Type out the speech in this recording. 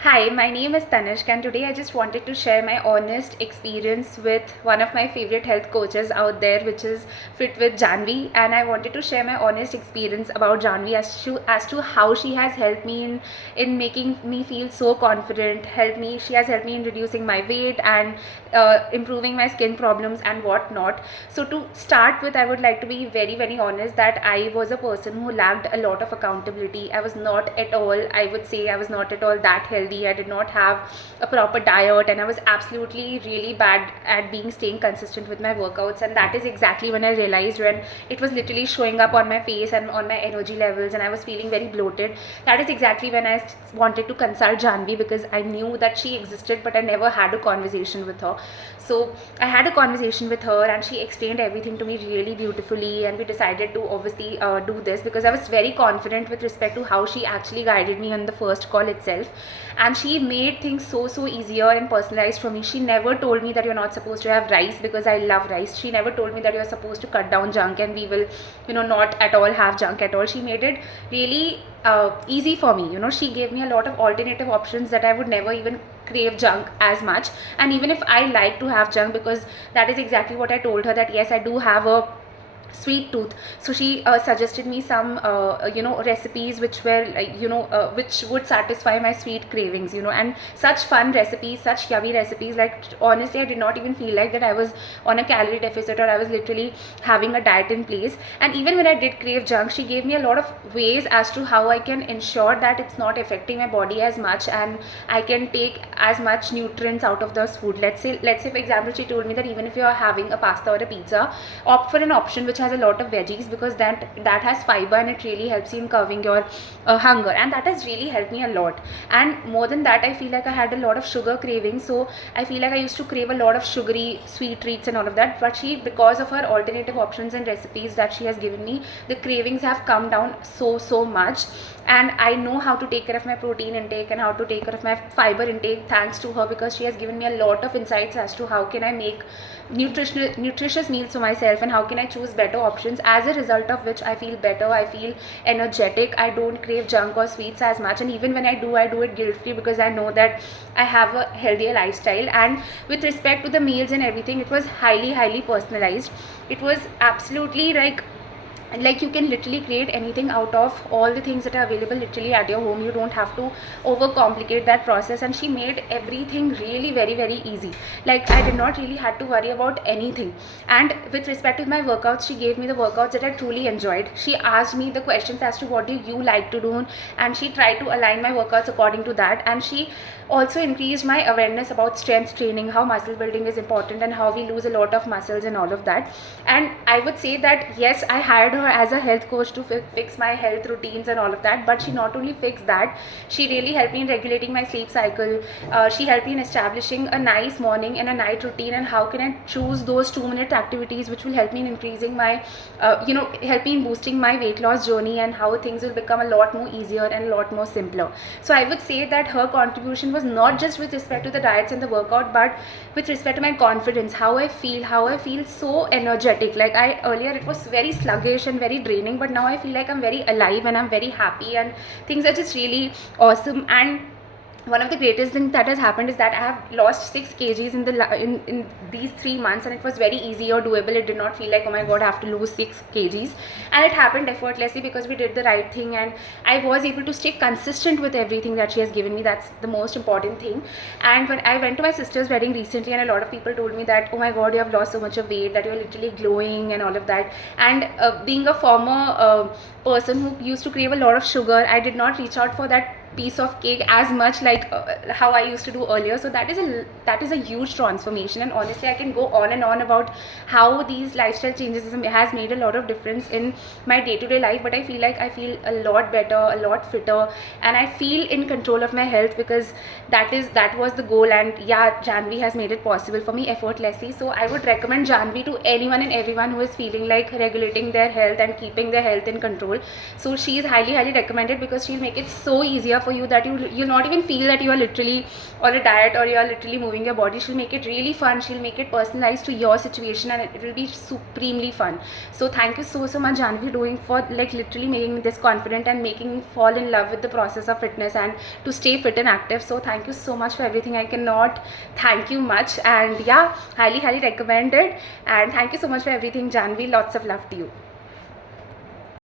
Hi, my name is Tanishk, and today I just wanted to share my honest experience with one of my favorite health coaches out there, which is Fit with Janvi. And I wanted to share my honest experience about Janvi as to how she has helped me in making me feel so confident. She has helped me in reducing my weight and improving my skin problems and whatnot. So to start with, I would like to be very honest that I was a person who lacked a lot of accountability. I was not at all, I would say, I was not at all that healthy. I did not have a proper diet, and I was absolutely really bad at being staying consistent with my workouts. And that is exactly when I realized, when it was literally showing up on my face and on my energy levels, and I was feeling very bloated. That is exactly when I wanted to consult Janvi, because I knew that she existed, but I never had a conversation with her. So I had a conversation with her, and she explained everything to me really beautifully, and we decided to obviously do this, because I was very confident with respect to how she actually guided me on the first call itself. And she made things so easier and personalized for me. She never told me that you're not supposed to have rice, because I love rice. She never told me that you're supposed to cut down junk and we will, not at all have junk at all. She made it really easy for me. She gave me a lot of alternative options that I would never even crave junk as much. And even if I like to have junk, because that is exactly what I told her, that yes, I do have a sweet tooth. So she suggested me some recipes which were which would satisfy my sweet cravings, and such fun recipes, such yummy recipes. Like, honestly, I did not even feel like that I was on a calorie deficit, or I was literally having a diet in place. And even when I did crave junk, she gave me a lot of ways as to how I can ensure that it's not affecting my body as much, and I can take as much nutrients out of this food. Let's say for example, she told me that even if you are having a pasta or a pizza, opt for an option which has a lot of veggies, because that has fiber, and it really helps you in curbing your hunger. And that has really helped me a lot. And more than that, I feel like I had a lot of sugar cravings. So I feel like I used to crave a lot of sugary sweet treats and all of that, but because of her alternative options and recipes that she has given me, the cravings have come down so much. And I know how to take care of my protein intake and how to take care of my fiber intake, thanks to her, because she has given me a lot of insights as to how can I make nutritious meals for myself, and how can I choose better options, as a result of which I feel better, I feel energetic, I don't crave junk or sweets as much. And even when I do it guilt free, because I know that I have a healthier lifestyle. And with respect to the meals and everything, it was highly personalized. It was absolutely like you can literally create anything out of all the things that are available literally at your home. You don't have to overcomplicate that process. And she made everything really very easy. Like, I did not really had to worry about anything. And with respect to my workouts, she gave me the workouts that I truly enjoyed. She asked me the questions as to what do you like to do, and she tried to align my workouts according to that. And she also increased my awareness about strength training, how muscle building is important, and how we lose a lot of muscles and all of that. And I would say that yes, I hired her as a health coach to fix my health routines and all of that. But she not only fixed that, she really helped me in regulating my sleep cycle. She helped me in establishing a nice morning and a night routine, and how can I choose those 2-minute activities which will help me in increasing my help me in boosting my weight loss journey, and how things will become a lot more easier and a lot more simpler. So I would say that her contribution was not just with respect to the diets and the workout, but with respect to my confidence, how I feel so energetic. Like, I earlier it was very sluggish and very draining, but now I feel like I'm very alive and I'm very happy, and things are just really awesome. And one of the greatest things that has happened is that I have lost 6 kgs in these 3 months, and it was very easy or doable. It did not feel like, oh my god, I have to lose 6 kgs. And it happened effortlessly, because we did the right thing, and I was able to stay consistent with everything that she has given me. That's the most important thing. And when I went to my sister's wedding recently, and a lot of people told me that, oh my god, you have lost so much of weight, that you're literally glowing and all of that. And being a former person who used to crave a lot of sugar, I did not reach out for that piece of cake as much like how I used to do earlier. So that is a huge transformation. And honestly, I can go on and on about how these lifestyle changes has made a lot of difference in my day-to-day life. But I feel like I feel a lot better, a lot fitter, and I feel in control of my health, because that was the goal. And yeah, Janvi has made it possible for me effortlessly. So I would recommend Janvi to anyone and everyone who is feeling like regulating their health and keeping their health in control. So she is highly recommended, because she'll make it so easier for you that you'll not even feel that you are literally on a diet or you are literally moving your body. She'll make it really fun. She'll make it personalized to your situation, and it will be supremely fun. So thank you so much, Janvi, doing for like literally making me this confident and making me fall in love with the process of fitness and to stay fit and active. So thank you so much for everything. I cannot thank you much, and yeah, highly recommend it. And thank you so much for everything, Janvi. Lots of love to you.